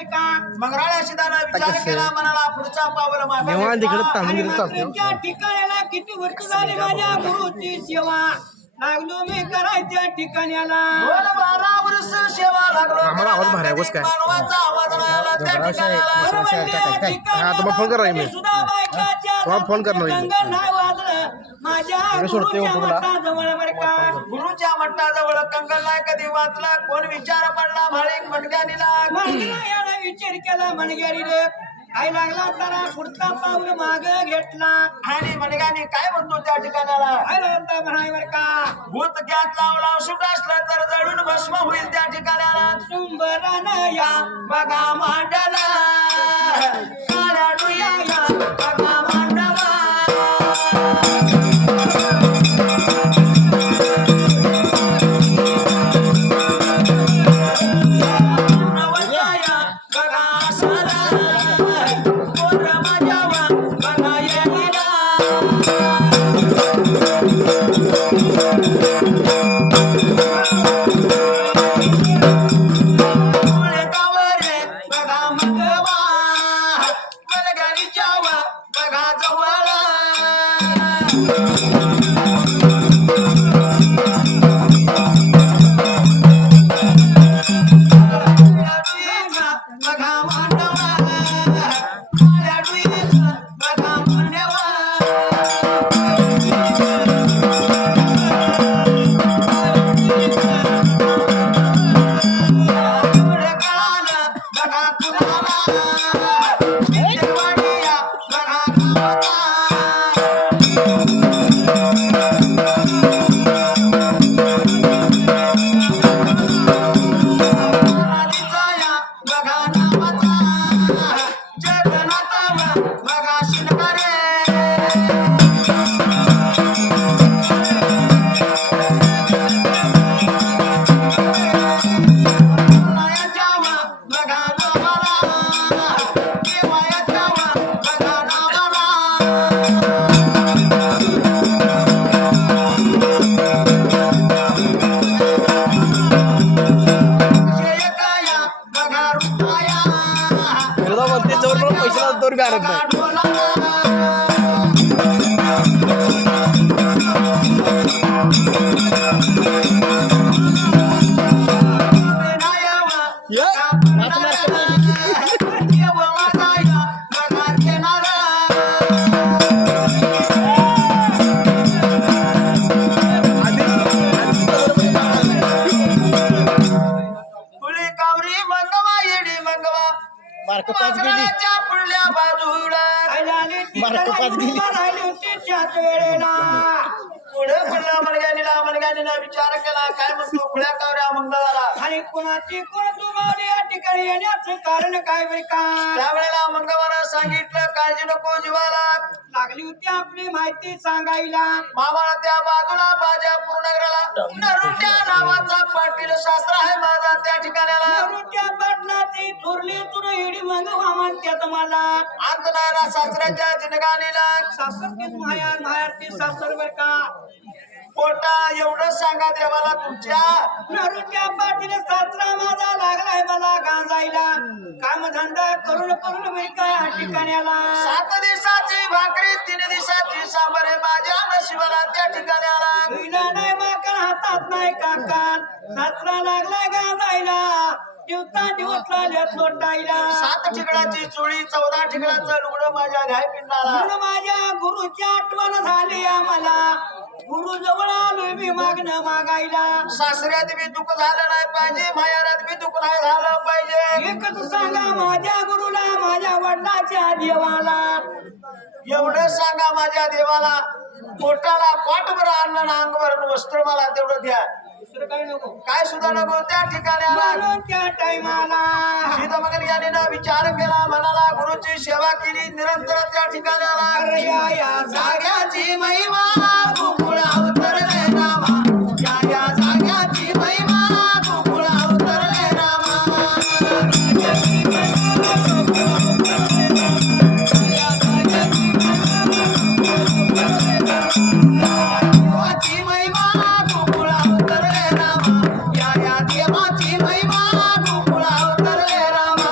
बरं का. मग राळ्या शिदानं विचार केला मनाला पुढचा पावलं मागे त्या ठिकाणाला किती वर्ष झाली माझ्या गुरुची सेवा लागलो मी करायच्या ठिकाण्याला. 12 वर्ष सेवा लागलो आम्हाला आवाज भारी आहे, बस काय? मानवाचा आवाज राहिला त्या ठिकाणाला. हा, तुम्हाला फोन करा मी. तुम्हाला फोन करणार मी. नाही वाजलं माझ्या गुरुच्या मठाजवळ बरं का. गुरुच्या मठाजवळ कंगन नाही कधी वाचला. कोण विचार पडला भाळीक मणग्यानीला. मणग्याला याला विचार केला मणग्यारीने काय लागला तारा पुढचा पाऊल माग घेतला. आणि मणग्यानी काय म्हणतो त्या ठिकाणाला. काय लागला म्हणाय बरं का. भूत घ्यात लावला सुट असलं तर जळून भस्म होईल त्या ठिकाणाला. सुंबरानं या बघा मांडला काळ्या डोया या बघा मांडवा. नवजाया बघा सारा पोर माझ्यावा बघा येणीला. पुढल्या बाजूला पुढे पडला मणग्यानीला विचार केला. काय म्हणतो खुल्या कावऱ्या मंगळाला. आणि कोणाची कोण तुम्हाला या ठिकाणी येण्याचं कारण काय बरं का. त्यावेळेला मंगळवानं सांगितलं काळजी नको जीवाला. लागली होती आपली माहिती सांगायला. मामाला त्या बाजूला बाजा पूर्णगराला नरुट्या नावाचा पाटील शास्त्र आहे माझा त्या ठिकाणाला. नरुट्या पाटलाची थोरली तुन हिडी मग मामान त्यात मला अंत नाही ना सासऱ्याच्या जिनगानीला. सासर मायारती सासर बर का. पोटा एवढं सांगा देवाला तुमच्या. नरुट्या पाटील सासरा माझा लागलाय मला गांजायला. कामधंदा करून करून मी काय या ठिकाण्याला. 7 दिवसाची भाकरी 3 दिवसाची सांबारे माझ्या नशिबाला त्या ठिकाण्याला. हिला नाही माकन हातात नाही काकान. सासरा लागलाय गांजायला. दिवसा दिवस लागल्यात लोटायला. 7 ठिकडाची चोळी 14 ठिकडाचं लुगडं माझ्या घाय पिंडाला. म्हणून माझ्या गुरुची आठवण झाली आम्हाला. गुरु जवळ आलोय मी मागणं मागायला. सासऱ्यात बी दुःख झालं नाही पाहिजे. मायारात बी दुःख नाही झालं पाहिजे. एकच सांगा माझ्या गुरुला माझ्या वडिलाच्या देवाला. एवढं सांगा माझ्या देवाला. पोटाला पाठभर अन्न ना अंगभर वस्त्र मला तेवढं द्या. दुसरं काही नको. काय सुद्धा नको त्या ठिकाणी म्हणून त्या टायमाला सीतामगन याने विचार केला मनाला. गुरुची सेवा केली निरंतर त्या ठिकाणाला. या जाग्याची महिमा गोकुळ अवतरले रामा. या जाग्याची महिमा गोकुळ अवतरले रामा. देवाची महिमा गोकुळ अवतरले रामा. या देवाची महिमा गोकुळ अवतरले रामा.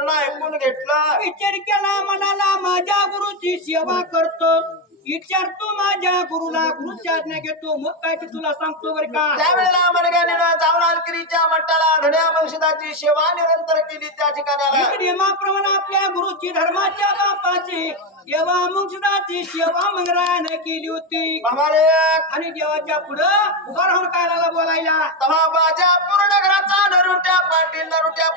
बोलणं ऐकून घेतलं. विचार केला मनाला माझ्या गुरुची सेवा करतो विचारतो माझ्या गुरुला गुरुची आज्ञा घेतो मग काय ते तुला सांगतो बर का त्यावेळेला मनगानीनं जाऊन अलकिरीच्या मठाला धन्या वंशजाची सेवा निरंतर केली. त्या ठिकाणी आला. नियमाप्रमाणे आपल्या गुरुची धर्माच्या बापाची देवा वंशजाची सेवा मंगरायाने केली होती बाबारे आणि देवाच्या पुढं उभा राहून काय लागला बोलायला तेव्हा माझ्या पूर्ण घराचा नरुट्या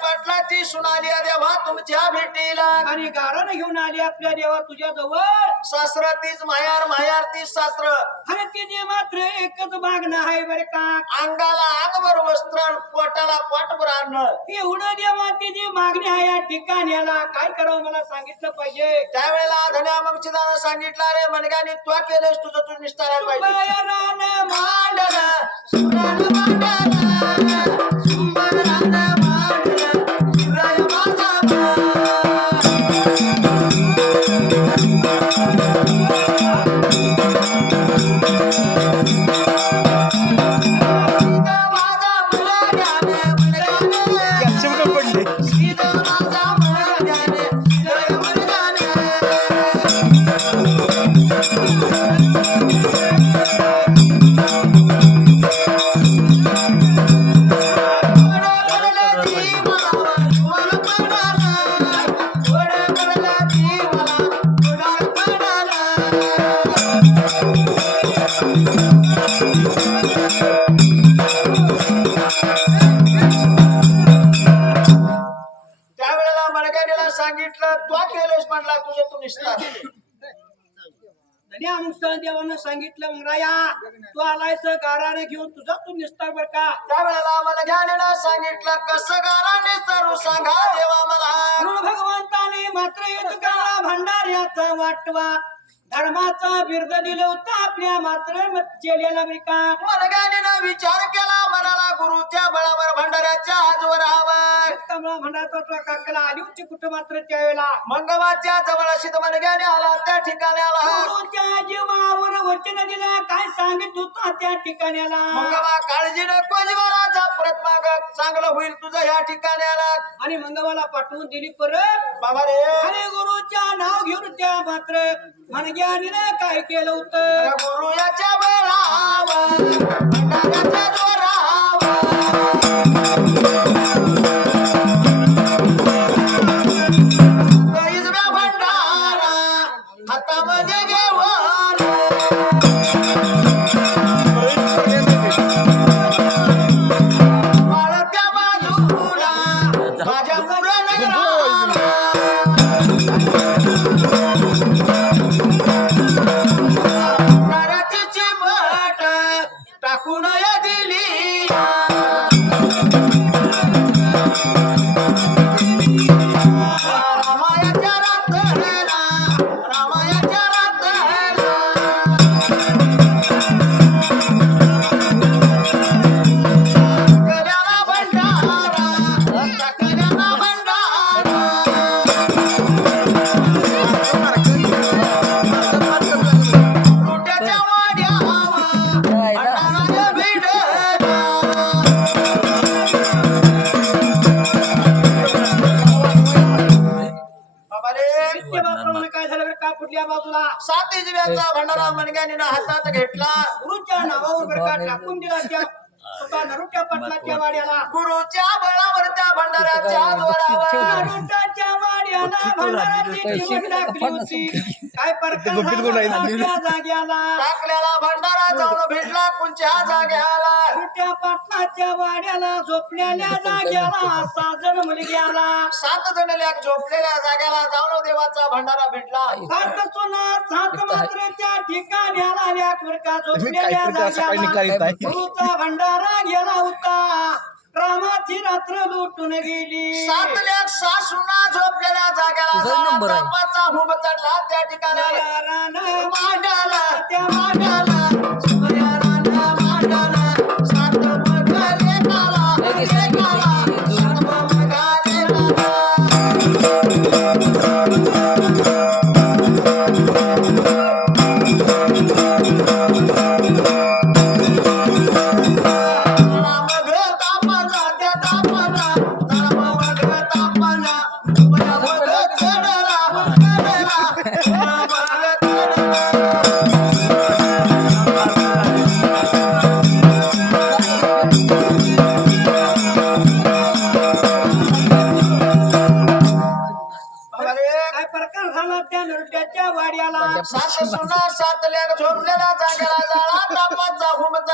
पाटलाची सुनाली देवा तुमच्या भेटीला. आणि गारण घेऊन आली आपल्या देवा तुझ्या जवळ सासर तीच मायार तीच सासर. आणि तिने मात्र एकच मागणं आहे बर का अंगाला अंगभर वस्त्र पोटाला पोटभर अन्न. एवढं देवा तिची मागणी आहे या ठिकाण्याला काय करावं मला सांगितलं पाहिजे त्यावेळेला धन्या वंशजानं सांगितलं रे मनगानी तू केलंस तुझं तू निष्ठारायला पाहिजे. सुंबरान मांडलं सुरानं मांडलं सुंबरानं मांडलं सुराय माझा त्यावेळेला मनगानीला सांगितलं तू केलंस म्हणला तुझं तू निष्ठा. देवानं सांगितलं मंगराया तू आलायस गाराने घेऊन तुझा तू निस्तार बर का त्यावेळेला मनगानीनं सांगितलं कसं गारा निस्तारू सांगा देवा मला. म्हणून भगवंताने मात्र येत काळा भंडाऱ्याचा वाटवा धर्माचा बिर्द दिलं होतं आपल्या मात्र चेलेला बर का मनगानीनं विचार केला मनाला गुरुच्या बळावर भंडाऱ्याच्या आजवर आवर. कमळा भंडारा काकाला आली होती कुठं मात्र त्यावेळेला मंगवाच्या जवळ अशी मनगानी आला त्या ठिकाणी आला. गुरुच्या जीवावर वचन दिलं काय सांगित होता त्या ठिकाण्याला मंगवा काळजी नको जीवाला परत माग चांगलं होईल तुझं ह्या ठिकाणी आला. आणि मंगवाला पाठवून दिली परत बाबा रे आणि गुरुच्या नाव घेऊन त्या मात्र मनग्यानीनं काय केलं होतं गुरु याच्या बळावर भंडाऱ्याच्या जोरावर इजव्या भंडारा हातामध्ये घेऊन वाळत्या बाजूला माझ्या पुढे घराची चिमट टाकून दिली रामायाच्या रात्रीला रामायाच्या रात्रीला गड्याला भंडारा टाकल्याला भंडारा रोट्याच्या वाड्यावर भंडारा भिडला बाबा रे नित्यमाप्रमाणे काय झालं बरं का पुढल्या बाजूला सात इजव्याचा भंडारा मनगानीनं हातात घेतला. गुरुच्या नावावर बरं का टाकून दिला त्या स्वतः नरुट्या पाटलाच्या वाड्याला गुरुच्या बळावर त्या भंडाऱ्याच्या जोरावर नरुट्याच्या वाड्याला भंडाराची चिमट टाकली होती काय प्रकार झाला आपल्या जाग्याला टाकलेला भंडारा जाऊन भेटला कुंच्या जाग्याला. नरुट्या पाटलाच्या वाड्याला झोपलेल्या जाग्याला साजन मुलग्याला 7 जण लेक झोपलेल्या जाग्याला जाऊन देवाचा भंडारा भेटला. सात सोना सात मात्र त्या ठिकाणी आल्या का तुम्ही झोपलेल्या काहीतरी असं काही जाग्याला निकाल आहे. गुरुचा भंडारा गेला होता रामाची रात्र लुटून गेली 7 लेक सासूना झोपलेल्या जाग्याला जाऊन बापाचा हुब चढला त्या ठिकाणी मांडाला त्या मांडाला सुमया राना मांडाला 7 मगले काला लेकाला 7 मगले मग तापना त्या तापना मग तापना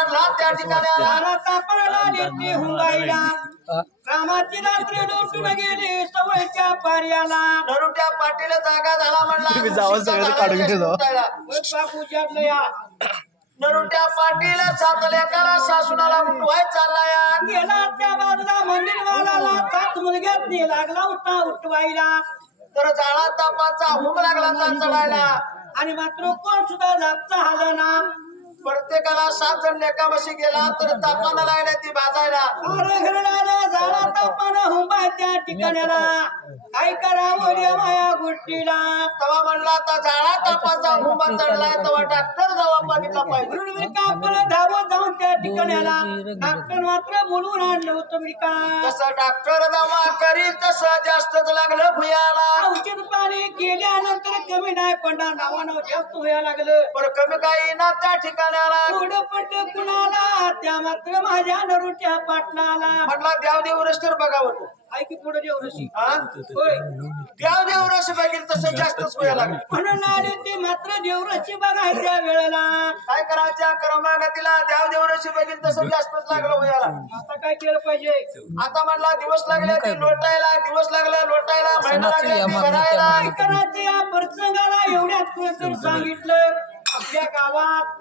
चढला त्या ठिकाणी आला. राणा सापडला नेते हुंबाईला रामाची रात्र लोटून गेली सवयच्या पार्याला नरुट्या पाटील जागा झाला म्हणला तुम्ही जावं सगळं काढून घे जावं. बापू जाडलं या नरुट्या पाटील सात लेकाला सासूनाला उठवाय चालला या. गेला त्या बाजूला मंदिर वालाला सात मुलग्यात लागला होता उठवायला तर जाळा तापाचा हुम लागला त्या चढायला. आणि मात्र कोण सुद्धा जागचा आला ना प्रत्येकाला 7 जण लेकापाशी गेला तर तापानं लागल्या ती भाजायला. अरे घरडाला झाला तापानं हुंबा त्या ठिकाण्याला काय करावं देवा या गोष्टीला तेव्हा म्हणला आता जाळा तापाचा हुंबा चढलाय तेव्हा डॉक्टर जावा बघितला पाहिजे. म्हणून का आपण धावत जाऊन त्या ठिकाण्याला डॉक्टर मात्र बोलवून आणलं होतं मी का जसं डॉक्टर दवा करील तसं जास्तच लागलं भुयाला. औषध पाणी केल्यानंतर कमी नाही पडणार नावानं जास्त व्हायला लागलं पण कमी काही ना त्या ठिकाणाला पुढं पट कुणाला त्या मात्र माझ्या नरुट्या पाटणाला म्हटला देव रस्त्यावर बघावं तू. ऐकी पुढे देऊ रशी हा? होय देव रस बघील तसं जास्तच व्हायला लागलं. म्हणून आले ते मात्र देवराची बघायच्या वेळेला काय करायच्या क्रमागतीला देव रस बघील तसं जास्तच लागलं व्हायला. आता काय केलं पाहिजे आता म्हणला दिवस लागले ती लोटायला दिवस लागला लोटायला महिना लागला ती भरायला. काय करायचं या प्रसंगाला एवढ्यात कोणतरी सांगितलं आपल्या गावात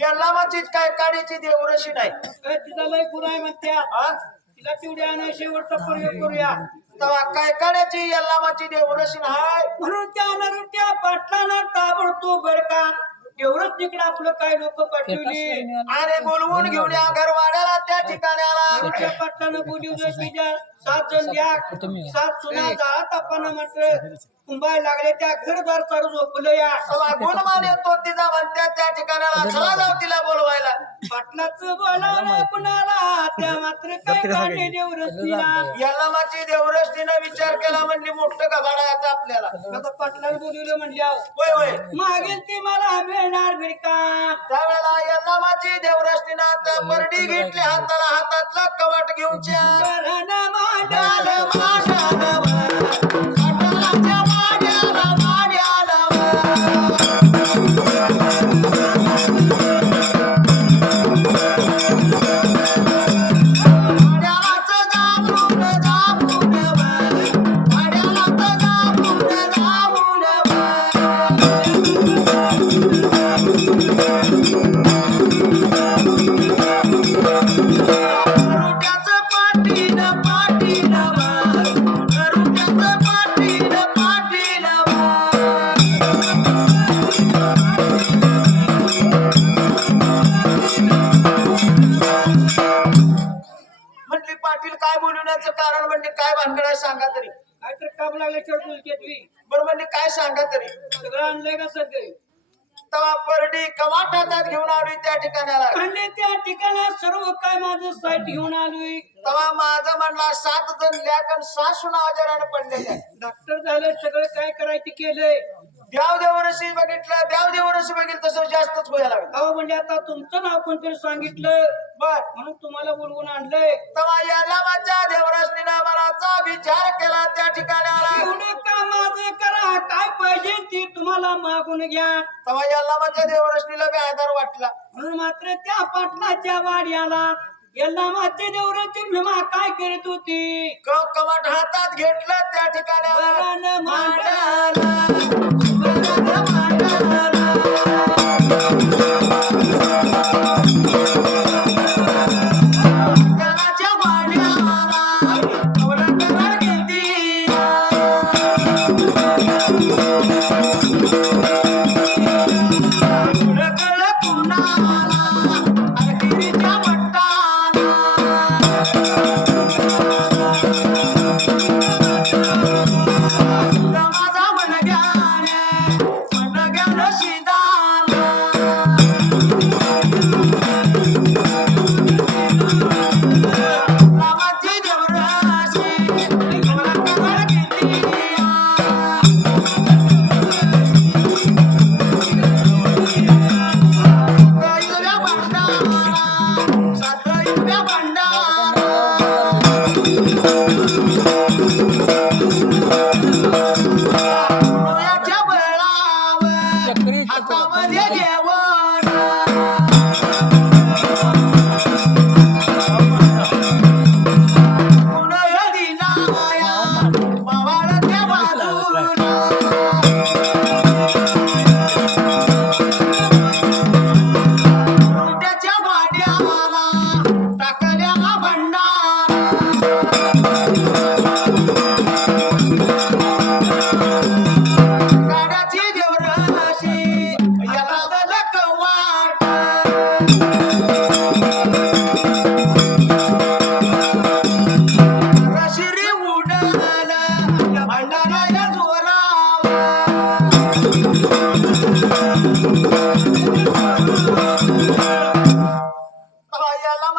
यल्लामाची काय काडीची देवरशी नाही. तिला लय गुराय म्हणत्यात हा? तिला पिवड्या आणि शेवटचा प्रयोग करूया तेव्हा काय काड्याची यल्लामाची देवरशी नाही. म्हणून त्या नरुट्या पाटलाला ताबडतोब बर का एवढंच तिकडे आपलं काय लोक पाठवली आणि बोलवून घेऊन या घरवाड्याला त्या ठिकाणाला. नरुट्या पाटलानं बोलवलं की ज्या 7 जण द्या 7 सुना जाळा तापानं मात्र कुंभाय लागले त्या घरदार चालू झोपलं या तेव्हा गुणमान येतो तिचा म्हणत्या त्या ठिकाणाला चला जाऊ तिला बोलवायला. पाटलाचं बोलावलं कुणाला त्या मात्र काय काढले देव रस्तीला यल्लामाची देवरशीनं विचार केला म्हणजे मोठं गबाडायचं आपल्याला. आता पाटलाला बोलवलं म्हणल्यावर होय होय मागेल ती मला मिळणार भिरका त्यावेळेला यल्लामाची देवरशीनं आता परडी घेतली हाताला हातातला कवाट घेऊन घरानं मांडाल मांडाल पाटील काय बोलवण्याचं कारण म्हणजे काय भानगड आहे सांगा तरी. काय तर काम लागल्याच्यावर बोलते तुम्ही बरं म्हणजे काय सांगा तरी. सगळं आणलंय का सगळे तेव्हा परडी कवाट हातात घेऊन आली त्या ठिकाणाला. आणि त्या ठिकाणी सर्व काय माझं साईट घेऊन आलोय तेव्हा माझं म्हणला 7 जण लॅक आणि 6 सुना आजारानं पडलेल्या. डॉक्टर झालं सगळं काय करायचं केलंय देवरशी बघितलं देवरशी बघितलं तसं जास्तच व्हायला लागलं. अहो म्हणजे आता तुमचं नाव कोणतरी सांगितलं बर म्हणून तुम्हाला बोलवून आणलंय तेव्हा यल्लामाच्या देवरशीनं मनाचा विचार केला त्या ठिकाणाला. एवढं कामाचं करा काय पाहिजे ती तुम्हाला मागून घ्या तेव्हा यल्लामाच्या देवरशीला बी आधार वाटला. म्हणून मात्र त्या पाटलाच्या वाड्याला यल्लामाचे देवराची भीमा काय करीत होती कवाट हातात घेतलं त्या ठिकाणाला. वरण मांडाला वरण मांडाला घराच्या वाड्याला कवडं करा घेती. कळ कुणाला अखेरीच्या वट्टाला. माझा मनग्याने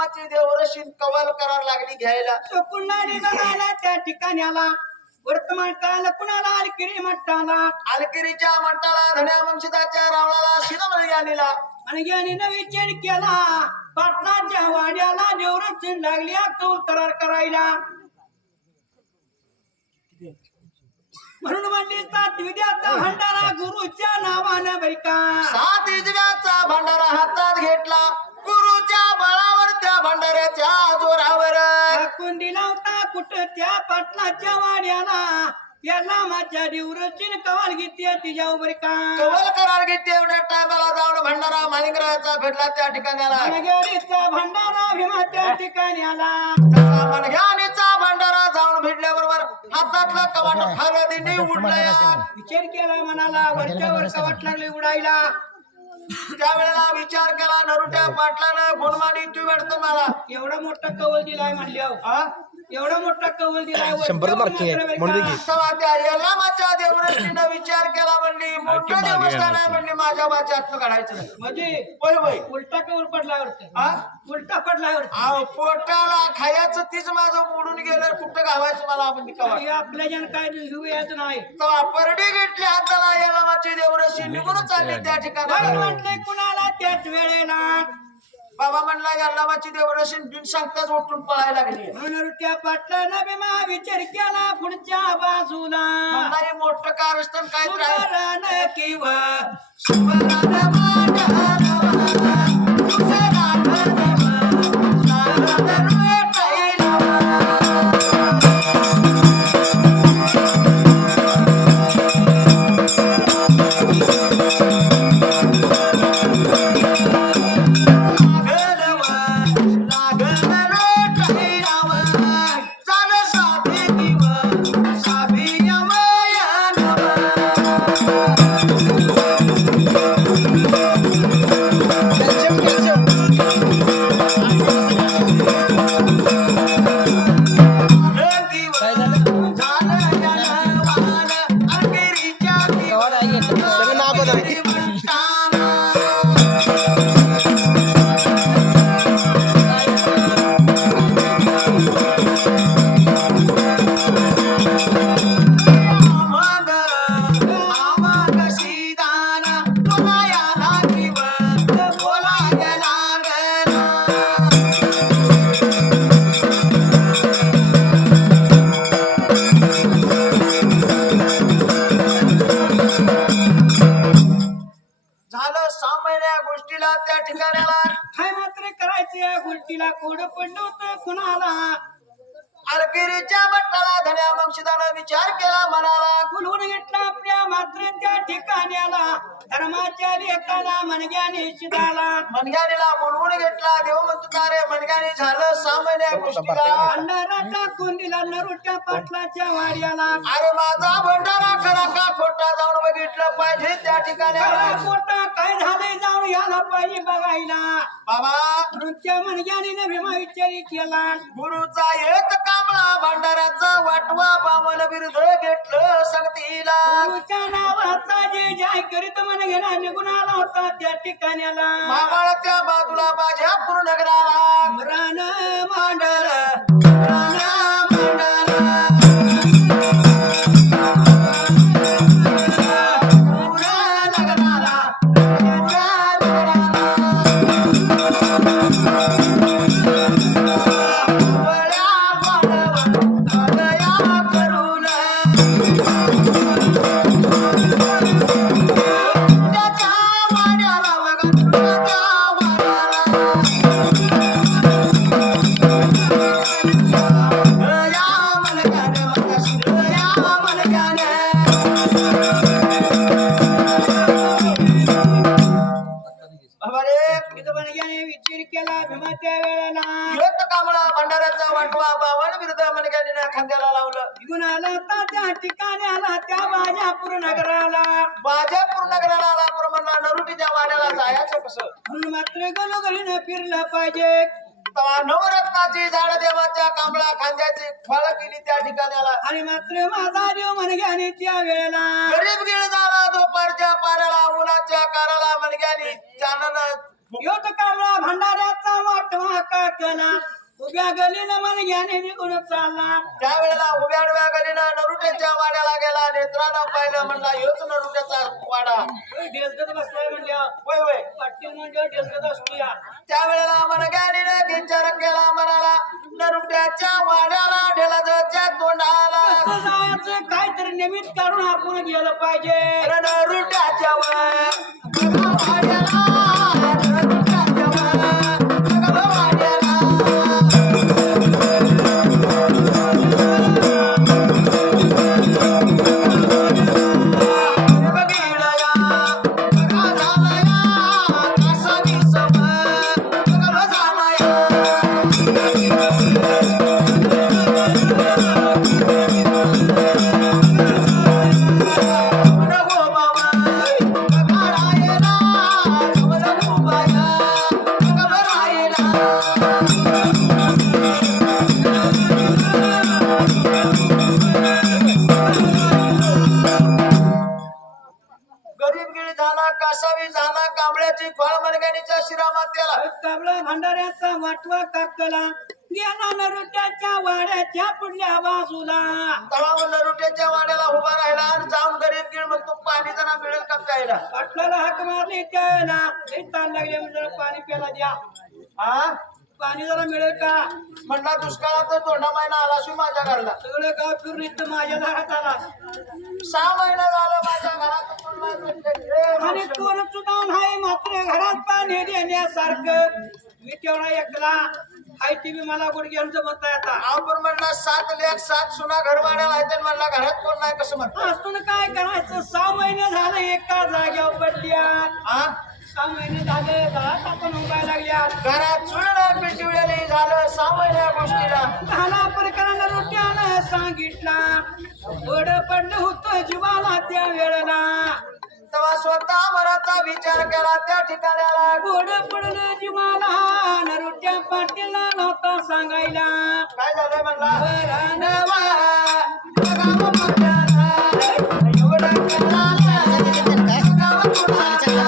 लामाची देवरशी कवल करार लागली घ्यायला. कुणाने बघायला त्या ठिकाणी आला वर्तमान काळ कुणाला अलकिरी मट्टाला अलकिरीच्या मंटाला धन्या वंशिताच्या रावणाला शिरोमणी ज्ञानीला आणि ज्ञानीनं विचार केला पाटलाच्या वाड्याला देवरची लागली कौल करार करायला म्हणून म्हणली सात विद्याचा भंडारा गुरुच्या नावानं बरी का 7 इजव्याचा भंडारा हातात घेतला गुरुच्या बळावर त्या भंडाऱ्याच्या जोरावर कुंडी लावता कुठं त्या पाटलाच्या वाड्याला याला माझ्या दिवरची कवाल घेते तिच्या उभर का कवल करार घेते एवढ्या टायमाला जाऊन भंडारा मालिंगराचा भेटला त्या ठिकाणी आला. मनग्यारीचा भंडारा भीमा त्या ठिकाणी आला तसा मनघ्यानीचा भंडारा जाऊन भेटल्याबरोबर हातातला कवाट फार दिंडी उडलाय. विचार केला मनाला वरच्यावर कवाट लागले उडायला त्यावेळेला विचार केला नरुट्या पाटलानं गुणमानी तू भेटतो मला. एवढा मोठा कवल दिलाय म्हणल्यावर हा? एवढा मोठा कवल दिलाय 100चं मार्किंग आहे म्हणून दे की. तेव्हा त्या यल्लामाच्या देवरशीनं विचार केला म्हणली मोठं देवस्थान आहे म्हणली माझ्या वाच्यात काढायचं नाही. म्हणजे होय होय उलटा कवल पडल्यावरती हा? उलटा पडल्यावरती अहो, पोटाला खायचं तीच माझं मोडून गेलं कुठं घावायचं मला आपण कवा हे आपल्या जण काय घेऊ यायचं नाही तेव्हा परडी घेतली हाताला यल्लामाची देवरशी निघून चालली त्या वाईट ठिकाणी. वाटलंय कुणाला त्याच वेळेला बाबा म्हणला यल्लामाची देवरशी बिन सांगताच उठून पळायला लागली. म्हणून त्या पाटलानं भीमा विचार केला पुढच्या बाजूला म्हणणारी मोठं कारस्थान काय तर आहे. सुधारण किंवा सुवर्ण मांडवा, सुसरान देवा, सारं रुटायला. सगळं नाव बदल. झालं 6 महिन्या गोष्टीला त्या ठिकाणाला काय मात्र करायचे या गोष्टीला कोड पडलं होतं कुणाला अलकिरीच्या भट्टाला धन्या वंशितानं विचार केला म्हणाला बोलवून घेतला आपल्या मात्र त्या ठिकाणी आला धर्माच्या लेखाला मनग्याने शिदाला मनग्यानीला बोलवून घेतला देव म्हणतो रे मनग्यानी झालं 6 महिन्या गोष्टीला भंडारा कोंडीला नरुट्या पाटलाच्या वाड्याला अरे माझा भंडारा खरा का खोटा जाऊन बघितलं पाहिजे त्या ठिकाणी खरा खोटा काय झालंय जाऊन याला पाहिजे बघायला बाबा नृत्य मनग्याने भीमा विचारी केला गुरुचा एक कामळा भंडाराचा वाटवा बामन विरुद्ध घेतलं संगतीला गुरुच्या नावाचा जे जाय करीत मन घेणा निघून आला होता त्या ठिकाणी आला मामाळ्याच्या बाजूला माझ्या पूर्ण नगराला रान मांडल रान मांडला पुरा नगराला पुरा नगराला बळ्या पाडवा दया करून त्याच्या वाड्याला बघा तुझ्या वाड्याला दया मलकाने मगाशी दया मलकाने बाबा रे इथं मनग्याने विचार केला भीमा त्या वेळेला एक कामळा भंडाऱ्याचा वाटवा बावण विरुद्ध मनग्याने खांद्याला लावलं निघून आला होता त्या ठिकाणी आला त्या बाजापूर नगराला माझ्या पूर्ण नगराला आला प्रमाणला नरुटीच्या वाड्याला जायचं कसं म्हणून मात्र गलोगरीनं फिरलं पाहिजे तेव्हा नवरत्नाची झाड देवाच्या कांबळा खांद्याची फळ केली त्या ठिकाणी आला आणि मात्र माझा देव मनग्याने त्या वेळेला गरीब गिळ झाला दुपारच्या पाराला उन्हाच्या काराला मनग्यानी त्यानं योत कामळा भंडाऱ्याचा वाटवा काकला उभ्या गलीनं मन घ्याने निघून चालला त्यावेळेला उभ्या आडव्या गलीनं नरुट्याच्या वाड्याला गेला नेत्रानं पाहिलं म्हणला ह्योच नरुट्याचा वाडा ढेलकत बसलाय म्हणल्या होय होय पाटील म्हणजे ढेलकत असतो या त्यावेळेला मनग्यानीनं विचार केला म्हणाला नरुट्याच्या वाड्याला ढेलाच्या तोंडाला कसं जायचं काहीतरी निमित्त काढून आपण गेलं पाहिजे नरुट्याच्या वाड्याला नरुट्याच्या वाड्याला गरीब गिरी झाला कासावी झाला कांबळ्याची फळ मनगणीच्या शिरामात त्याला काबळा भंडाऱ्याचा वाटवा काकला गेला नरुट्याच्या वाड्याच्या पुढल्या बाजूला तळावर नरुट्याच्या वाड्याला उभा राहिला आणि जाऊन गरीब गिरी मग तो पाणी जरा मिळेल का प्यायला पाटलाला हाक मारली त्याला ताण लागले म्हणजे जरा पाणी प्यायला द्या हा पाणी जरा मिळेल का म्हणला दुष्काळात दोंडा महिना आला शिव माझ्या घरला सगळं गाव फिरून इथं माझ्या दारात आला 6 महिना झालं माझ्या घरात कोण नाही भेटले. आणि कोण सुद्धा नाही मात्र घरात पाणी देण्यासारखं मी तेवढा एकला हाय ती बी मला गुडघ्यांचं म्हणता येता आपण म्हणला 7 लेख 7 सुना घरवाड्याला आहेत आणि म्हणला घरात कोण नाही कसं म्हणतो असून काय करायचं 6 महिने झालं एका जाग्यावर पडल्या हा 6 महिने झाले घरात आपण उभाय लागल्या घरात चुळणं पिटवलेली झालं 6 महिन्या गोष्टीला झाला प्रकारानं रोट्यानं सांगितला बड पडलं होतं जीवाला त्या वेळेला तेव्हा स्वतः मराचा विचार केला त्या ठिकाणाला गोड पडलं जीवाला नरुट्या पाटीला नव्हता सांगायला काय झालंय म्हणला वरानवा गाव मोठ्याला, एवढं केला, गाव मोठ्याला.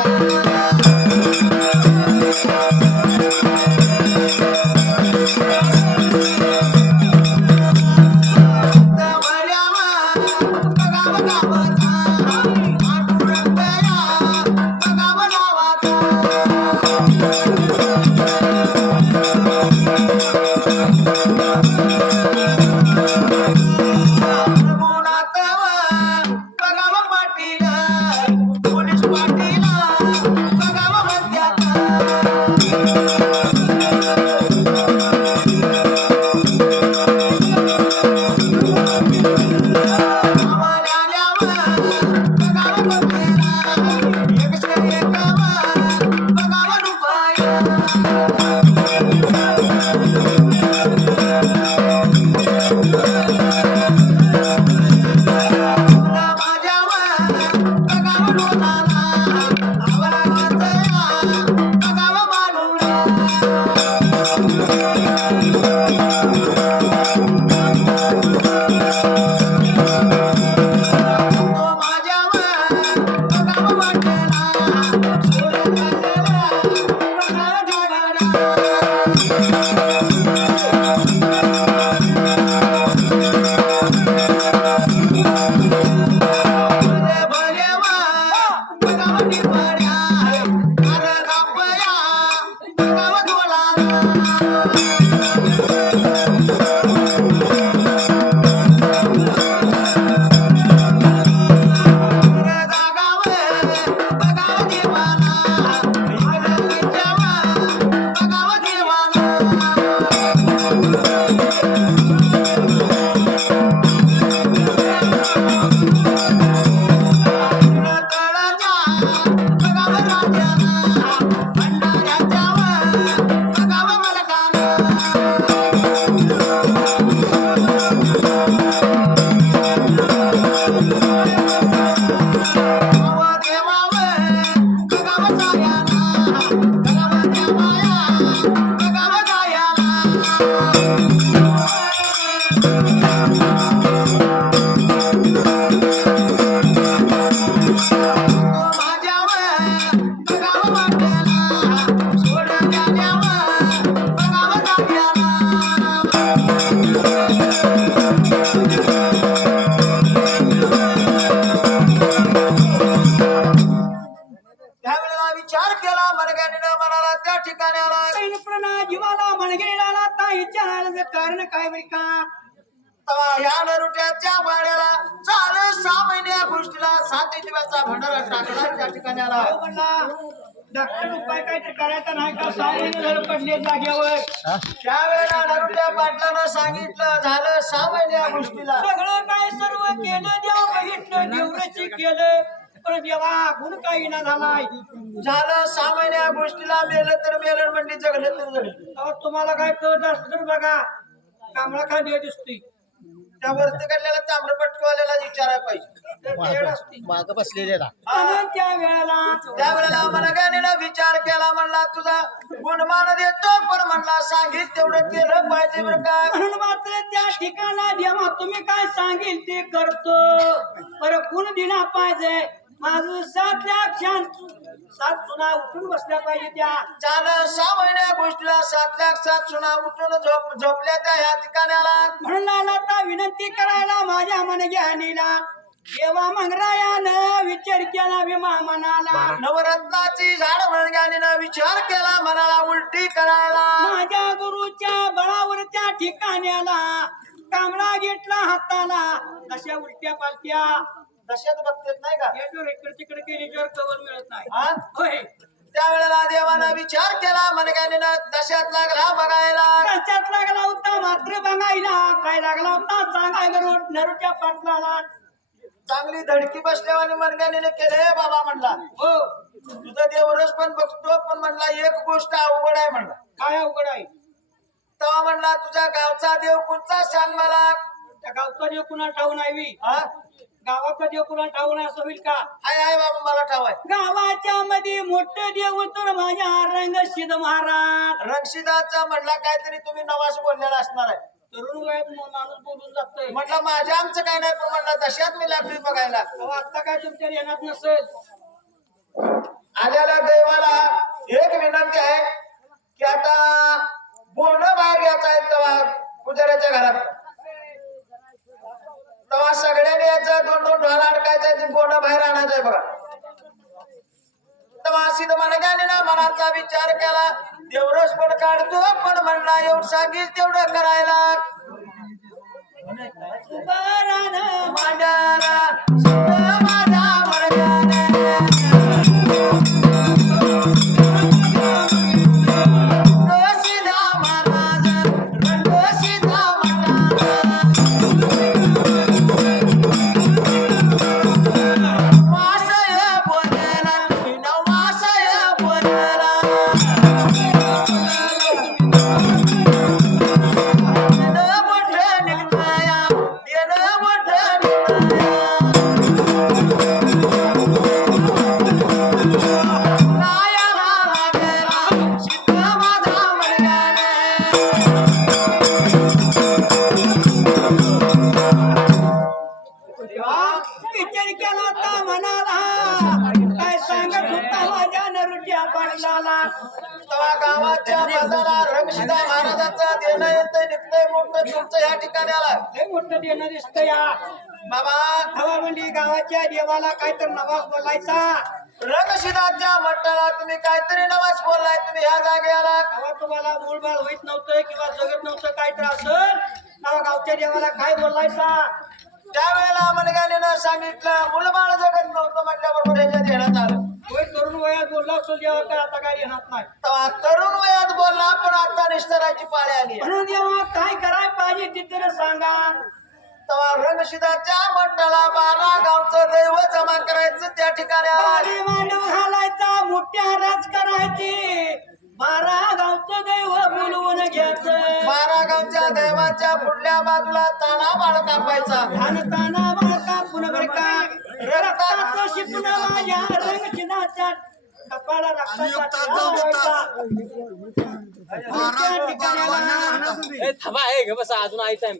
विचारायला कारण काय बरी का तवा या नरुट्याच्या वाड्याला झालं 6 महिन्या गोष्टीला 7 दिवसाचा भंडारा टाकला त्या ठिकाणी आला हो म्हणला डॉक्टर उपाय काहीतरी करायचा नाही का 6 महिने झालं पडले जागेवर त्यावेळेला नरुट्या पाटलानं सांगितलं झालं 6 महिन्या गोष्टीला सगळं काय सर्व केलं देव बघितलं देवरची केलं पण देवा गुण काही ना झालाय झालं 6 महिन्या गोष्टीला मेलं तर मेलं म्हणजे जगलं तर जगलं तेव्हा तुम्हाला काय कळत असलं तर बघा कांबळा खांदी दिसतोय त्या वरती काढलेला तांबड पटकवाल्याला विचारायला पाहिजे माग बसलेले ना आणि त्यावेळेला आम्हाला गाणीनं विचार केला म्हणला तुझा गुणमान देतो पण म्हणला सांगित तेवढं केलं पाहिजे बरं का म्हणून मात्र त्या ठिकाणा देवा तुम्ही काय सांगेल ते करतो पर गुण दिला पाहिजे माझं 7 लाख 7 सुना उठून बसल्या पाहिजे त्या झालं 6 महिन्या गोष्टीला 7 लाख 7 सुना उठून झोपल्या त्या ह्या ठिकाणाला म्हणून आता विनंती करायला माझ्या मनग्यानीला देवा मंगरायानं विचार केला विमा मनाला नवरत्नाची झाड म्हणण्याने विचार केला मनाला उलटी करायला माझ्या गुरुच्या बळावर त्या ठिकाण्याला कांबळा घेतला हाताला तशा उलट्या पालत्या दशात बघतेत नाही का याच्यावर इकडे तिकडे केल्याच्यावर कवर मिळत नाही हा? होय त्यावेळेला देवानं विचार केला मनगाने दशात लागला बघायला कशात लागला होता मात्र बघायला काय लागला होता सांगायला नरूच्या पाटलाला चांगली धडकी बसल्यावानी मनगाने केले बाबा म्हणला हो तुझं देवरच पण बघतो पण म्हणला एक गोष्ट अवघड आहे म्हणला काय अवघड आहे तेव्हा म्हणला तुझ्या गावचा देव कोणता सांग मला त्या गावचा देव कुणा ठाऊ नाही हा गावाचा देव कुणा ठाऊ नाही असं होईल का आहे बाबा मला ठाव आहे गावाच्या मध्ये मोठं देव तर माझ्या रंगसिद्ध महाराज रक्षिदाचा म्हणला काहीतरी तुम्ही नवास बोललेला असणार आहे तरुण वयात माणूस बोलून जातोय म्हटलं माझ्या आमचं काय नाही पण म्हणला दशात मी लागली बघायला आता काय तुमच्या येणार नसेल आलेल्या देवाला एक विनंती आहे की आता बोलणं बाहेर घ्यायचं आहे तेव्हा पुजाऱ्याच्या घरात तेव्हा सगळ्यांनी याचं 2-2 ढोल अडकायचं बोलणं बाहेर आणायचंय बघा तेव्हा सिद्ध मनगाने मनाचा विचार केला देवरस पण काढतो पण म्हणला एवढं सांगेल तेवढं करायला मांडाला सिद्ध माझा मनगाने विचार केला होता मनाला काय सांगत होता माझ्या नरुच्या पाटलाला तेव्हा गावाच्या बाजारा रंगशिदा महाराजाचा देणं येतंय निघतंय मोठं तुमचं या ठिकाणी आला लय मोठं देणं दिसतं या बाबा हवा म्हणजे गावाच्या देवाला काय तर नवाज बोलायचा रंगशिदाच्या मठाला तुम्ही काहीतरी नवाज बोललाय तुम्ही ह्या जागे आला तेव्हा तुम्हाला मूळबाळ होईत नव्हतं किंवा जगत नव्हतं काय तर असेल तेव्हा गावच्या देवाला काय बोलायचा त्यावेळेला मनगाने सांगितलं मुलबाळ जगत नव्हतं म्हटल्याबरोबर ह्याच्या देण्यात आलं होय तरुण वयात बोलला असेल देवा तर आता काय येणार नाही तेव्हा तरुण वयात बोलला पण आता निष्ठराची पाळी आली म्हणून देवा काय करायला पाहिजे ते तर सांगा तेव्हा रंगशिदाच्या मठाला 12 गावचं दैव जमा करायचं त्या ठिकाणी आला बारी मांडव घालायचा मोठ्या राज करायची 12 गावचं दैव बोलवून घ्यायचं 12 गावच्या दैवाच्या पुढल्या बाजूला ताना बाळ कापायचा धान ताना बाळका पुनगर का रक्ताचं शिपून माझ्या रंगचिनाच्या कपाळा रक्ताचा थांबा आहे ग बसा अजून आयचं आहे